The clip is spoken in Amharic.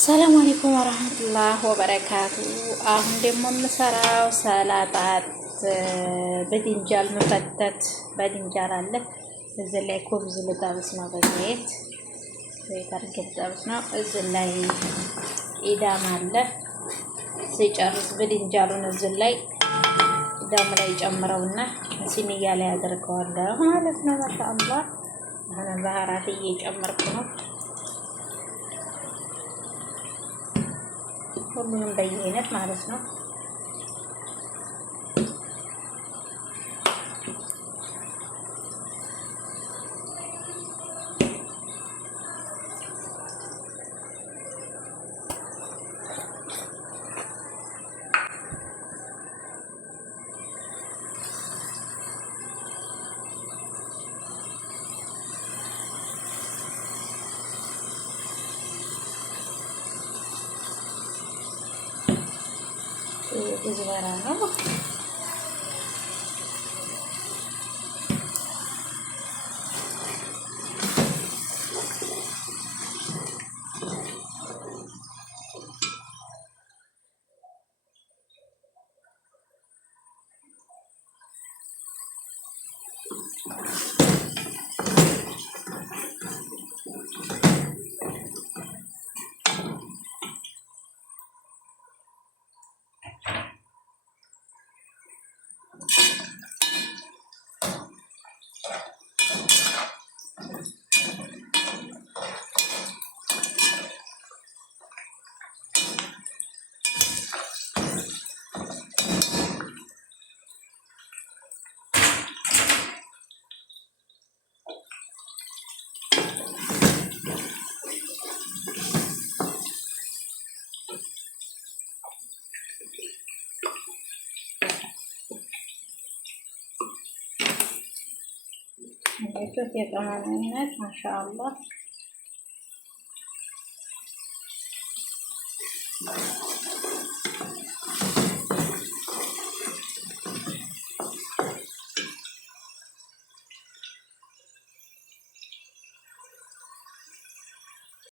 ሰላም አለይኩም ወራህመቱላህ ወበረካቱ። አሁን ደግሞ የምሰራው ሰላጣት በድንጃል መፈተት በድንጃል አለ። እዚህ ላይ ኩብዝ ልጠብስ ነው። በዘይት አድርጌ ልጠብስ ነው። እዚህ ላይ ኢዳም አለ። ሲጨርስ በድንጃሉን እዚህ ላይ ኢዳሙ ላይ ጨምረውና ሲኒያ ላይ አድርገዋለሁ ማለት ነው። ማሻአላህ አሁን ባህራት እየጨመርኩ ነው። ሁሉንም በየአይነት ማለት ነው። ዝበራ ነው። شوف يا كمان ما شاء الله.